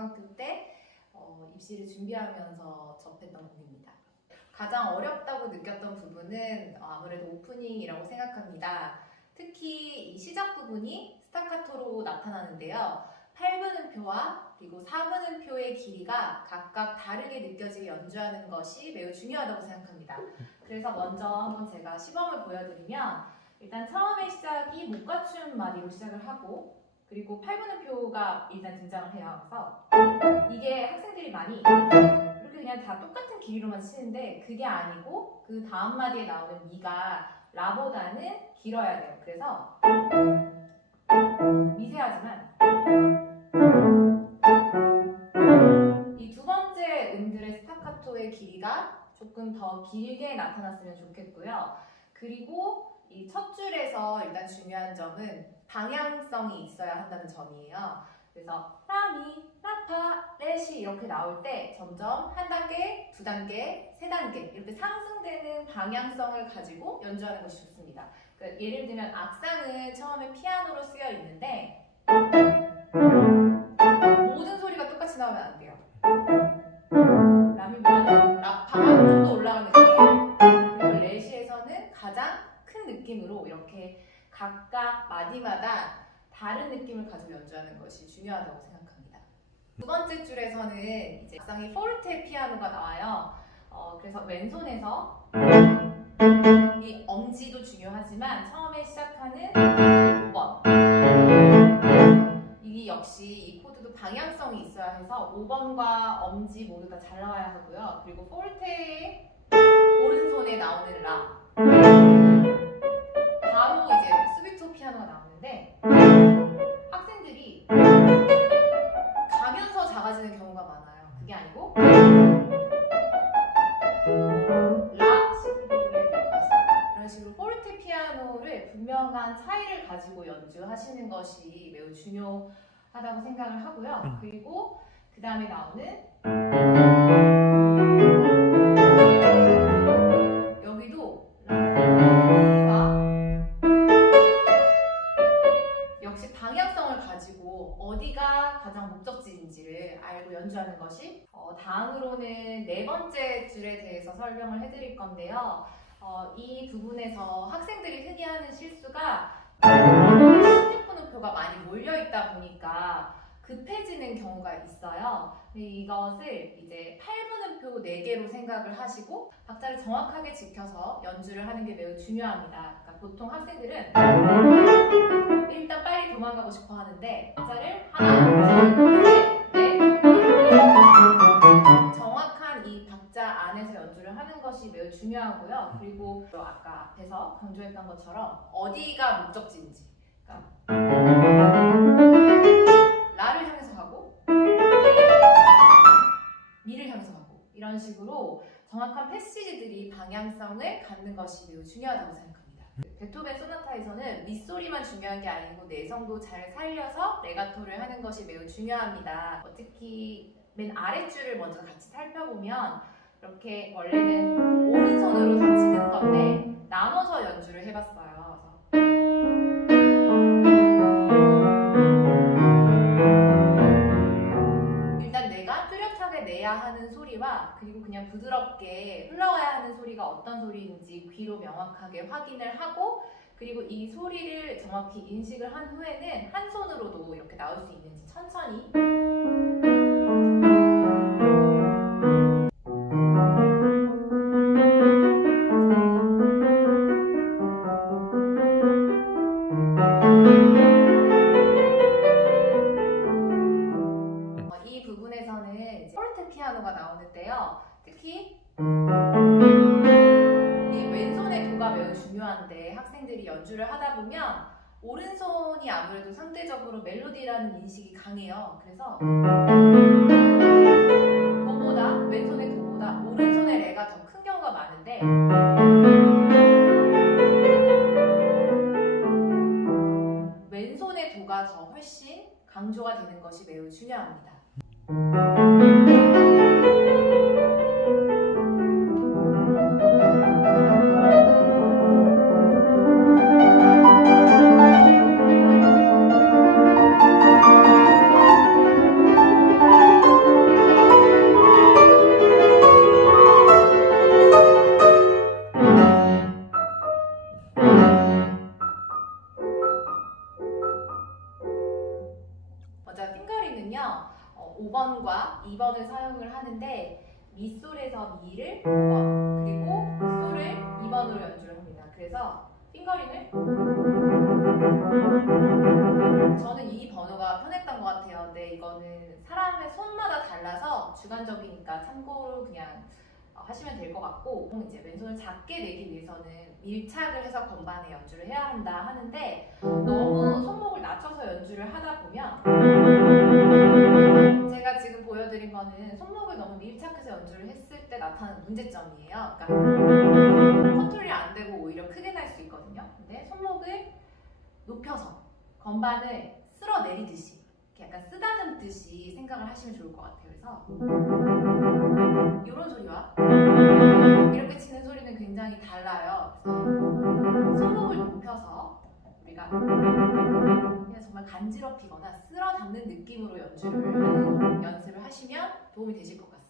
고등학교 때 입시를 준비하면서 접했던 곡입니다. 가장 어렵다고 느꼈던 부분은 아무래도 오프닝이라고 생각합니다. 특히 이 시작 부분이 스타카토로 나타나는데요. 8분음표와 그리고 4분음표의 길이가 각각 다르게 느껴지게 연주하는 것이 매우 중요하다고 생각합니다. 그래서 먼저 한번 제가 시범을 보여드리면 일단 처음에 시작이 목맞춤 마디로 시작을 하고 그리고 8분음표가 일단 등장을 해요. 그래서 이게 학생들이 많이 이렇게 그냥 다 똑같은 길이로만 치는데 그게 아니고 그 다음 마디에 나오는 미가 라보다는 길어야 돼요. 그래서 미세하지만 이 두 번째 음들의 스타카토의 길이가 조금 더 길게 나타났으면 좋겠고요. 그리고 이 첫 줄에서 일단 중요한 점은 방향성이 있어야 한다는 점이에요. 그래서 라미, 라파, 레시 이렇게 나올 때 점점 한 단계, 두 단계, 세 단계 이렇게 상승되는 방향성을 가지고 연주하는 것이 좋습니다. 그러니까 예를 들면 악상은 처음에 피아노로 쓰여 있는데 모든 소리가 똑같이 나오면 안 돼요. 라미보다는 라파가 좀 더 올라가는 느낌, 그리고 레시에서는 가장 큰 느낌으로 이렇게 각각 마디마다 다른 느낌을 가지고 연주하는 것이 중요하다고 생각합니다. 두 번째 줄에서는 이제 악상이 포르테 피아노가 나와요. 그래서 왼손에서 이 엄지도 중요하지만 처음에 시작하는 5번 이 역시 이 코드도 방향성이 있어야 해서 5번과 엄지 모두 다 잘 나와야 하고요. 그리고 포르테의 오른손에 나오는 라 바로 이제 스위토 피아노가 나오는데 학생들이 가면서 작아지는 경우가 많아요. 그게 아니고 라, 시도를 이런 식으로 포르테 피아노를 분명한 차이를 가지고 연주하시는 것이 매우 중요하다고 생각을 하고요. 그리고 그 다음에 나오는 여기도 라와 역시 방향성을 가지고 어디가 가장 목적지인지를 알고 연주하는 것이 다음으로는 네 번째 줄에 대해서 설명을 해드릴 건데요. 이 부분에서 학생들이 흔히 하는 실수가 16분음표가 많이 몰려있다 보니까 급해지는 경우가 있어요. 이것을 이제 8분음표 4개로 생각을 하시고 박자를 정확하게 지켜서 연주를 하는 게 매우 중요합니다. 그러니까 보통 학생들은 일단 빨리 도망가고 싶어 하는데 박자를 하나, 둘, 셋, 넷, 정확한 이 박자 안에서 연주를 하는 것이 매우 중요하고요. 그리고 아까 앞에서 강조했던 것처럼 어디가 목적지인지, 그러니까 라를 향해서 가고 미를 향해서 가고 이런 식으로 정확한 패시지들이 방향성을 갖는 것이 매우 중요하다고 생각합니다. 베토벤 소나타에서는 밑소리만 중요한 게 아니고 내성도 잘 살려서 레가토를 하는 것이 매우 중요합니다. 특히 맨 아랫줄을 먼저 같이 살펴보면 이렇게 원래는 오른손으로 다 치는 건데 나눠서 연주를 해봤어요. 일단 내가 뚜렷하게 내야 하는 소리와 그리고 그냥 부드럽게 흘러가야 하는 소리가 어떤 소리인지 귀로 명확하게 확인을 하고 그리고 이 소리를 정확히 인식을 한 후에는 한 손으로도 이렇게 나올 수 있는지 천천히 이 부분에서는 이제 포르테 피아노가 나오는데요. 특히 이 왼손의 도가 매우 중요한데 학생들이 연주를 하다 보면 오른손이 아무래도 상대적으로 멜로디라는 인식이 강해요. 그래서 도보다 왼손의 도보다 오른손의 레가 더 큰 경우가 많은데 왼손의 도가 더 훨씬 강조가 되는 것이 매우 중요합니다. 핑거링을 저는 이 번호가 편했던 것 같아요. 근데 이거는 사람의 손마다 달라서 주관적이니까 참고로 그냥 하시면 될 것 같고, 이제 왼손을 작게 내기 위해서는 밀착을 해서 건반에 연주를 해야 한다 하는데, 너무 손목을 낮춰서 연주를 하다 보면, 제가 지금 보여드린 거는 손목을 너무 밀착해서 연주를 했을 때 나타나는 문제점이에요. 그러니까 컨트롤이 안 되고 오히려 크게 날 수 있거든요. 근데 손목을 높여서 건반을 쓸어 내리듯이, 약간 쓰다듬듯이 생각을 하시면 좋을 것 같아요. 그래서 이런 소리와 이렇게 치는 소리는 굉장히 달라요. 그래서 손목을 높여서 우리가 그냥 정말 간지럽히거나 쓸어 담는 느낌으로 연습을 하시면 도움이 되실 것 같습니다.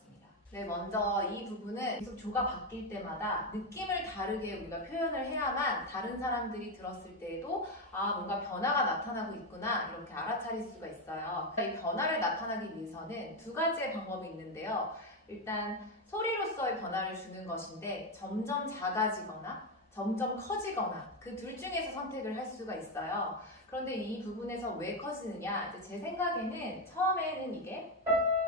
네, 먼저 이 부분은 계속 조가 바뀔 때마다 느낌을 다르게 우리가 표현을 해야만 다른 사람들이 들었을 때에도 뭔가 변화가 나타나고 있구나 이렇게 알아차릴 수가 있어요. 이 변화를 나타나기 위해서는 두 가지의 방법이 있는데요. 일단 소리로서의 변화를 주는 것인데 점점 작아지거나 점점 커지거나 그 둘 중에서 선택을 할 수가 있어요. 그런데 이 부분에서 왜 커지느냐, 제 생각에는 처음에는 이게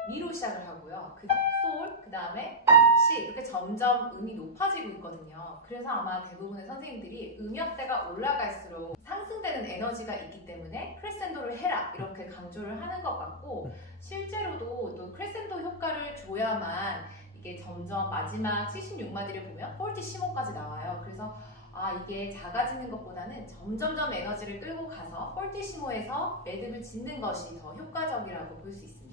미로 시작을 하고요. 솔, 그 다음에 시, 이렇게 점점 음이 높아지고 있거든요. 그래서 아마 대부분의 선생님들이 음역대가 올라갈수록 상승되는 에너지가 있기 때문에 크레센도를 해라 이렇게 강조를 하는 것 같고, 실제로도 또 크레센도 효과를 줘야만 이게 점점 마지막 76마디를 보면 폴티시모까지 나와요. 그래서 이게 작아지는 것보다는 점점점 에너지를 끌고 가서 폴티시모에서 매듭을 짓는 것이 더 효과적이라고 볼 수 있습니다.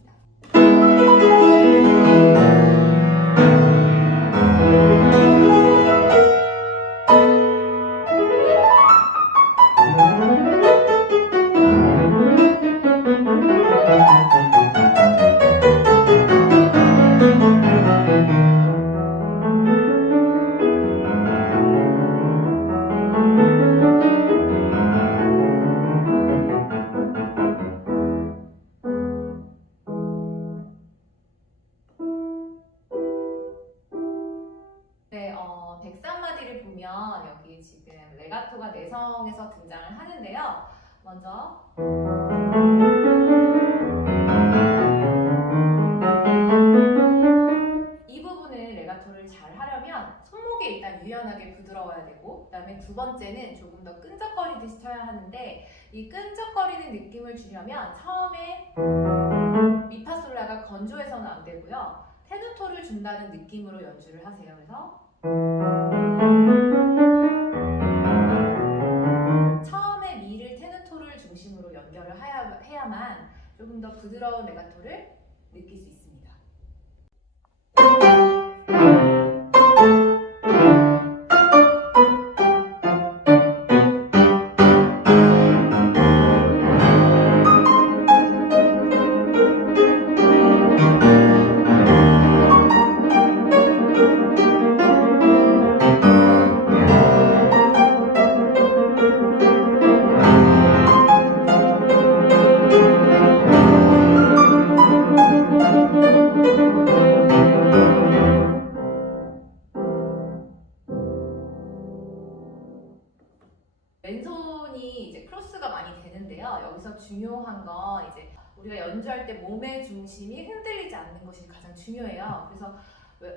네, 103마디를 보면 여기 지금 레가토가 내성에서 등장을 하는데요. 먼저 이 부분을 레가토를 잘 하려면 손목이 일단 유연하게 부드러워야 되고, 그 다음에 두 번째는 조금 더 끈적거리듯이 쳐야 하는데, 이 끈적거리는 느낌을 주려면 처음에 미파솔라가 건조해서는 안 되고요. 테누토를 준다는 느낌으로 연주를 하세요. 그래서 처음에 미를 테누토를 중심으로 연결을 해야만 조금 더 부드러운 레가토를 느낄 수 있습니다. 왼손이 이제 크로스가 많이 되는데요. 여기서 중요한 건 이제 우리가 연주할 때 몸의 중심이 흔들리지 않는 것이 가장 중요해요. 그래서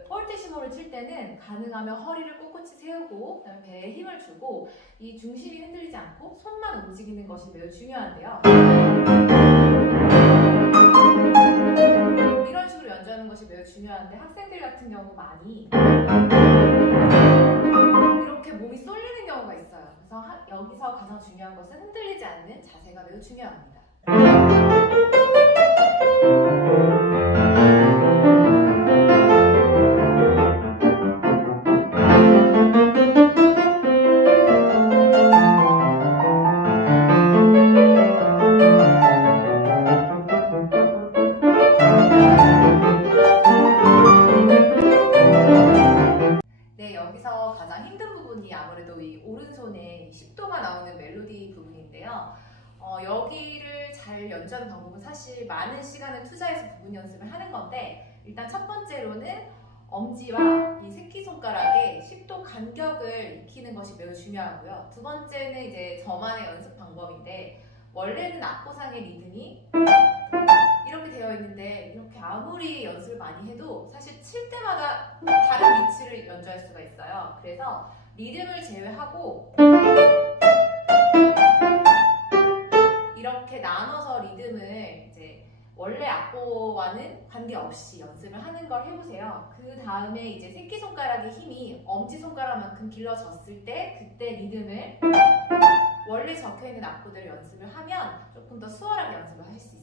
폴티시모를 칠 때는 가능하면 허리를 꼿꼿이 세우고 그다음에 배에 힘을 주고 이 중심이 흔들리지 않고 손만 움직이는 것이 매우 중요한데요. 이런 식으로 연주하는 것이 매우 중요한데, 학생들 같은 경우 많이 이렇게 몸이 쏠리는 경우가 있어요. 그래서 여기서 가장 중요한 것은 흔들리지 않는 자세가 매우 중요합니다. 네, 여기서 가장 힘든 부분이 아무래도 이 오른손에 10도가 나오는 멜로디 부분인데요. 여기를 잘 연주하는 방법은 사실 많은 시간을 투자해서 부분 연습을 하는 건데, 일단 첫 번째로는 엄지와 이 새끼손가락에 10도 간 간격을 익히는 것이 매우 중요하고요. 두 번째는 이제 저만의 연습 방법인데, 원래는 악보상의 리듬이 이렇게 되어 있는데 이렇게 아무리 연습을 많이 해도 사실 칠 때마다 다른 위치를 연주할 수가 있어요. 그래서 리듬을 제외하고 이렇게 나눠서 리듬을 이제 원래 악보와는 관계없이 연습을 하는 걸 해보세요. 그 다음에 이제 새끼손가락의 힘이 엄지손가락만큼 길러졌을 때 그때 리듬을 원래 적혀있는 악보대로 연습을 하면 조금 더 수월하게 연습을 하실 수 있어요.